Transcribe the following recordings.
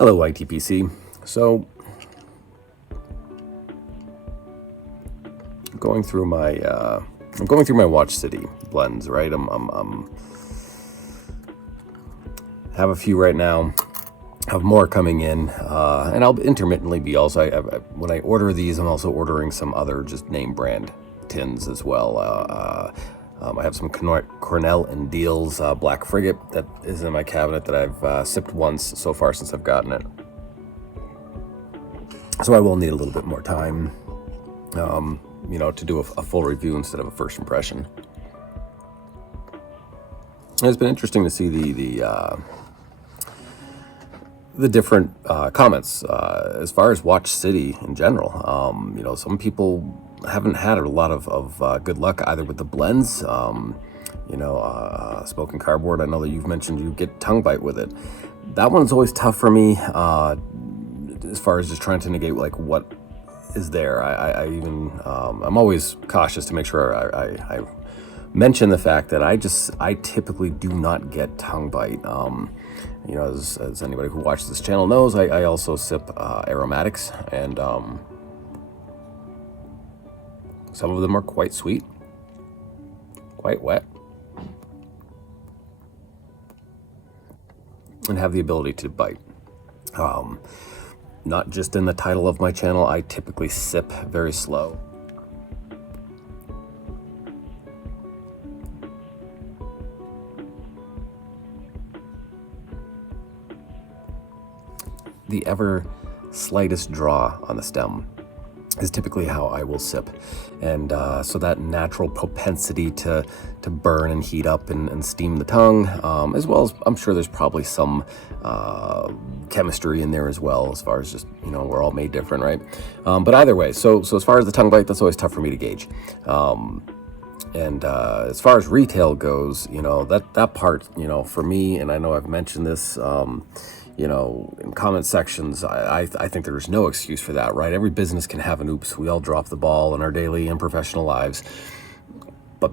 Hello, YTPC. So, I'm going through my Watch City blends, right? I'm have a few right now, have more coming in, and I'll intermittently be also. When I order these, I'm also ordering some other just name brand tins as well. I have some Cornell and Deal's Black Frigate that is in my cabinet that I've sipped once so far since I've gotten it. So I will need a little bit more time, to do a full review instead of a first impression. And it's been interesting to see the different comments as far as Watch City in general. Some people haven't had a lot of good luck either with the blends. Smoking Cardboard, I know that you've mentioned you get tongue bite with it. That one's always tough for me as far as just trying to negate like what is there. I'm always cautious to make sure I mention the fact that I typically do not get tongue bite. As anybody who watches this channel knows, I also sip aromatics, and some of them are quite sweet, quite wet, and have the ability to bite. Not just in the title of my channel, I typically sip very slow. The ever slightest draw on the stem is typically how I will sip. And so that natural propensity to burn and heat up and steam the tongue, as well as I'm sure there's probably some chemistry in there as well, as far as just, we're all made different, right? But either way, so as far as the tongue bite, that's always tough for me to gauge. And as far as retail goes, that part, for me, and I know I've mentioned this, in comment sections, I think there's no excuse for that, right? Every business can have an oops. We all drop the ball in our daily and professional lives. But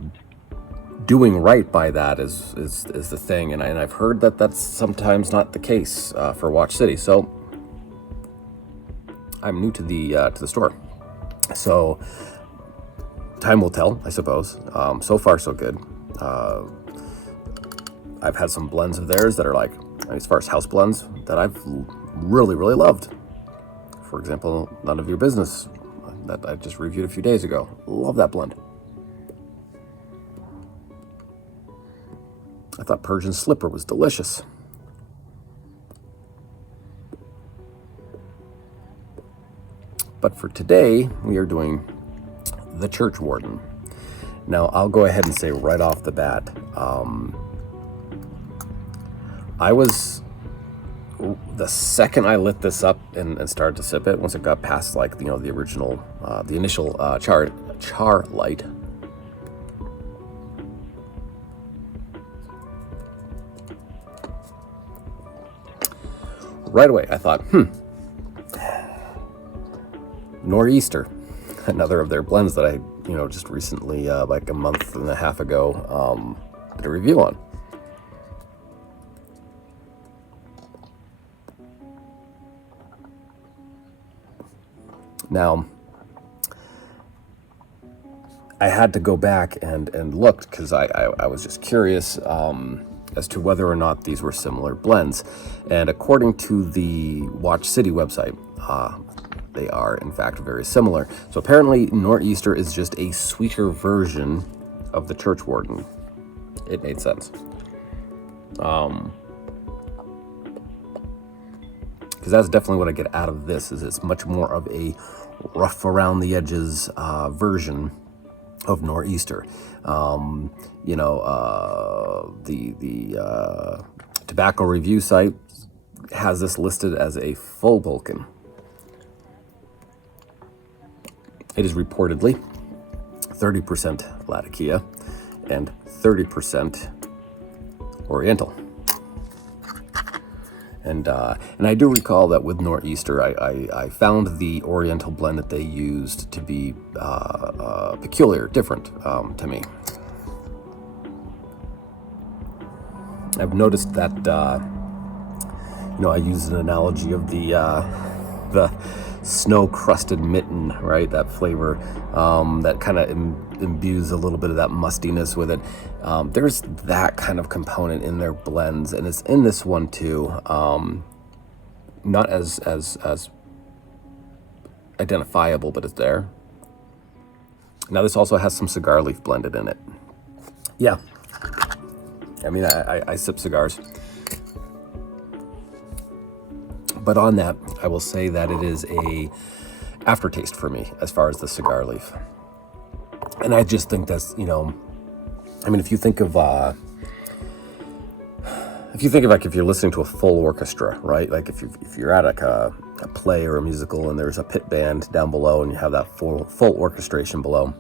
doing right by that is the thing. And I've heard that that's sometimes not the case for Watch City. So I'm new to the store. So time will tell, I suppose. So far, so good. I've had some blends of theirs that are like, as far as house blends, that I've really, really loved. For example, None of Your Business, that I just reviewed a few days ago. Love that blend. I thought Persian Slipper was delicious. But for today, we are doing the Curch Warden. Now, I'll go ahead and say right off the bat, the second I lit this up and started to sip it, once it got past like, the original, the initial char light, right away I thought, Nor'easter, another of their blends that I, just recently, like a month and a half ago, did a review on. Now, I had to go back and look because I was just curious as to whether or not these were similar blends. And according to the Watch City website, they are in fact very similar. So apparently Nor'easter is just a sweeter version of the Curch Warden. It made sense. Because that's definitely what I get out of this, is it's much more of a rough around the edges version of Nor'easter. The tobacco review site has this listed as a full Vulcan. It is reportedly 30% Latakia and 30% Oriental. And I do recall that with Nor'easter, I found the Oriental blend that they used to be peculiar, different to me. I've noticed that I use an analogy of the snow-crusted mitten, right? That flavor that kind of imbues a little bit of that mustiness with it. There's that kind of component in their blends, and it's in this one too. Not as identifiable, but it's there. Now this also has some cigar leaf blended in it. Yeah, I mean, I sip cigars. But on that, I will say that it is a aftertaste for me as far as the cigar leaf. And I just think that's, I mean, if you think of like if you're listening to a full orchestra, right? Like if you're at like a play or a musical and there's a pit band down below and you have that full orchestration below.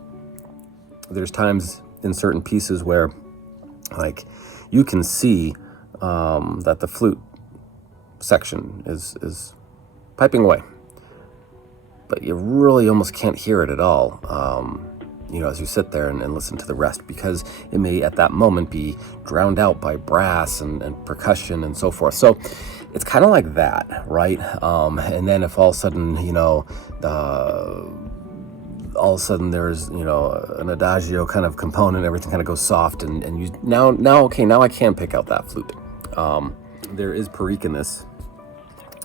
There's times in certain pieces where like you can see that the flute section is piping away, but you really almost can't hear it at all, as you sit there and listen to the rest, because it may at that moment be drowned out by brass and percussion and so forth. So it's kind of like that, right? And then if all of a sudden, all of a sudden there's, an adagio kind of component, everything kind of goes soft, and you now I can pick out that flute. There is perique in this.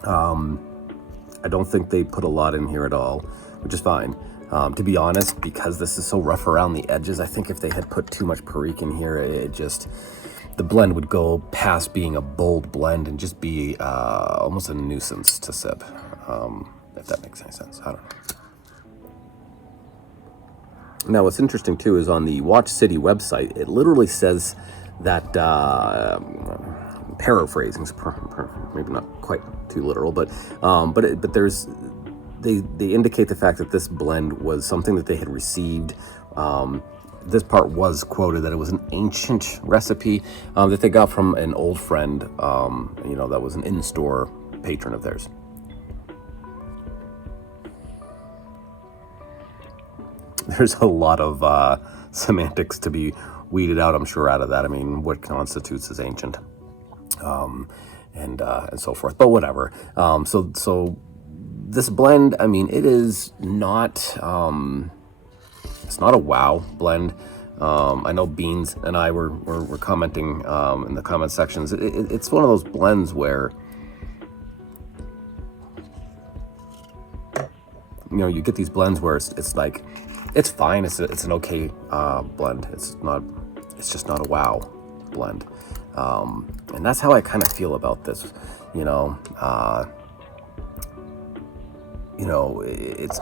I don't think they put a lot in here at all, which is fine. To be honest, because this is so rough around the edges, I think if they had put too much perique in here, the blend would go past being a bold blend and just be almost a nuisance to sip, if that makes any sense. I don't know. Now, what's interesting too is on the Watch City website, it literally says that, paraphrasing, maybe not quite too literal, but there's they indicate the fact that this blend was something that they had received. This part was quoted that it was an ancient recipe that they got from an old friend, that was an in-store patron of theirs. There's a lot of semantics to be weeded out, I'm sure, out of that. I mean, what constitutes as ancient, and so forth. But whatever. So this blend, I mean, it is not. It's not a wow blend. I know Beans and I were commenting in the comment sections. It's one of those blends where, you get these blends where it's like, it's fine. It's an okay blend. It's just not a wow blend. And that's how I kind of feel about this.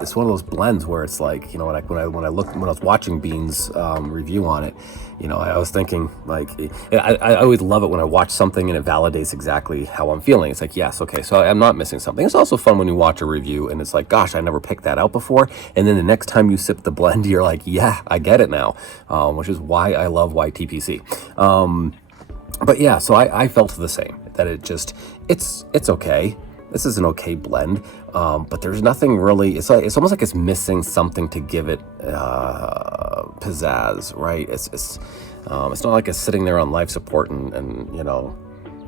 It's one of those blends where it's like, when I was watching Bean's review on it, I was thinking like, I always love it when I watch something and it validates exactly how I'm feeling. It's like, yes, okay, so I'm not missing something. It's also fun when you watch a review and it's like, gosh, I never picked that out before. And then the next time you sip the blend, you're like, yeah, I get it now, which is why I love YTPC. But yeah, so I felt the same, that it's okay. This is an okay blend, but there's nothing really. It's almost like it's missing something to give it pizzazz, right? It's not like it's sitting there on life support and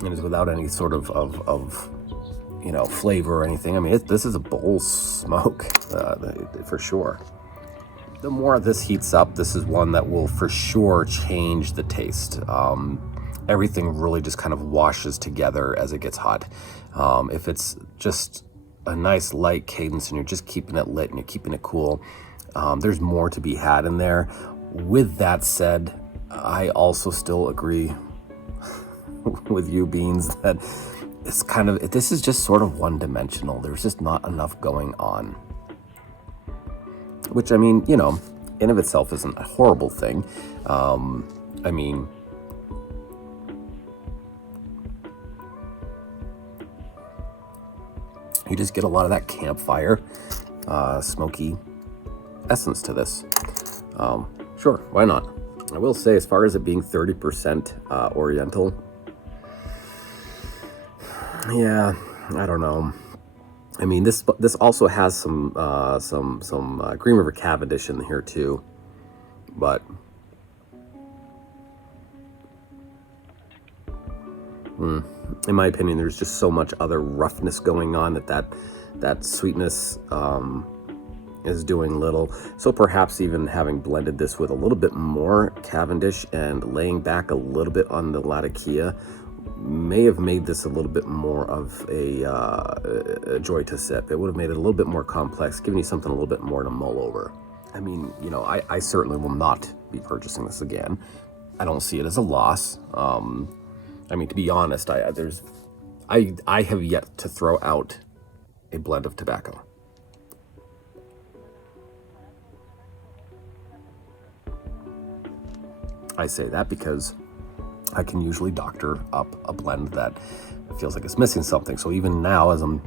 it's without any sort of flavor or anything. I mean, this is a bowl smoke for sure. The more this heats up, this is one that will for sure change the taste. Everything really just kind of washes together as it gets hot. If it's just a nice light cadence and you're just keeping it lit and you're keeping it cool, there's more to be had in there. With that said, I also still agree with you, Beans, that this is just sort of one-dimensional. There's just not enough going on. Which, I mean, in of itself isn't a horrible thing. I mean, you just get a lot of that campfire, smoky essence to this. Sure, why not? I will say, as far as it being 30% Oriental, yeah, I don't know. I mean, this also has some Green River Cavendish in here too, but in my opinion, there's just so much other roughness going on that sweetness is doing little. So perhaps even having blended this with a little bit more Cavendish and laying back a little bit on the Latakia may have made this a little bit more of a joy to sip. It would have made it a little bit more complex, giving you something a little bit more to mull over. I mean, you know, I certainly will not be purchasing this again. I don't see it as a loss. I mean, to be honest, I have yet to throw out a blend of tobacco. I say that because I can usually doctor up a blend that feels like it's missing something. So even now, as I'm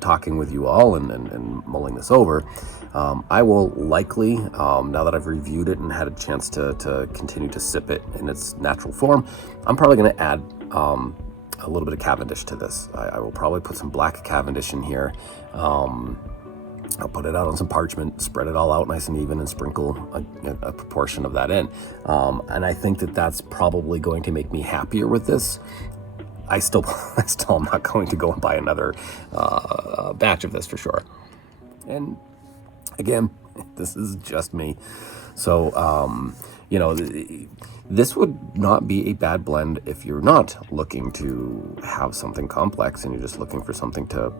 talking with you all and mulling this over, I will likely, now that I've reviewed it and had a chance to continue to sip it in its natural form, I'm probably going to add a little bit of Cavendish to this. I will probably put some black Cavendish in here. I'll put it out on some parchment, spread it all out nice and even, and sprinkle a proportion of that in. And I think that that's probably going to make me happier with this. I still am not going to go and buy another batch of this for sure. And again, this is just me. So, you know, this would not be a bad blend if you're not looking to have something complex and you're just looking for something to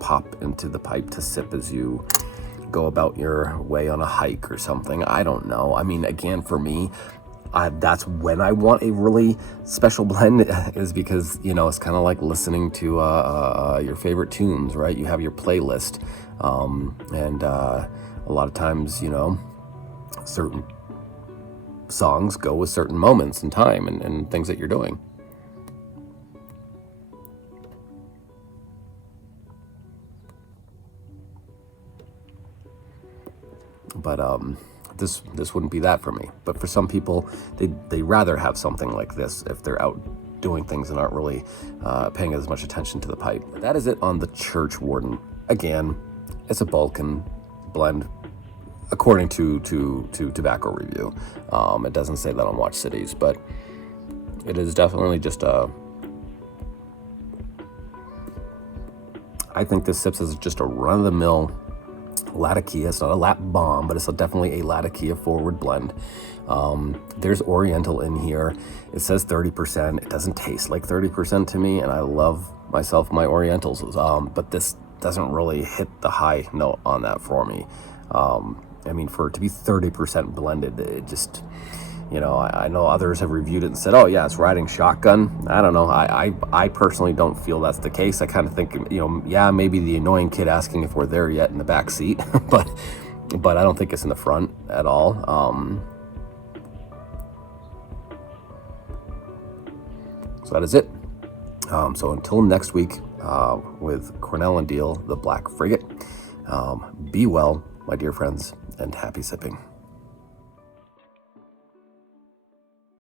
pop into the pipe to sip as you go about your way on a hike or something. I don't know. I mean, again, for me, that's when I want a really special blend, is because, you know, it's kind of like listening to your favorite tunes, right? You have your playlist, and a lot of times, you know, certain songs go with certain moments in time and things that you're doing. But this wouldn't be that for me. But for some people, they rather have something like this if they're out doing things and aren't really paying as much attention to the pipe. That is it on the Curch Warden. Again, it's a Balkan blend according to Tobacco Review. It doesn't say that on Watch Cities, but it is definitely just I think this sips as just a run-of-the-mill Latakia. It's not a lap bomb, but it's definitely a Latakia forward blend. There's Oriental in here. It says 30%. It doesn't taste like 30% to me, and I love myself my Orientals. But this doesn't really hit the high note on that for me. I mean, for it to be 30% blended, it just, you know, I know others have reviewed it and said, oh yeah, it's riding shotgun. I don't know. I personally don't feel that's the case. I kind of think, you know, yeah, maybe the annoying kid asking if we're there yet in the back seat, but I don't think it's in the front at all. So that is it. So until next week, with Cornell and Deal, the Black Frigate, be well, my dear friends, and happy sipping.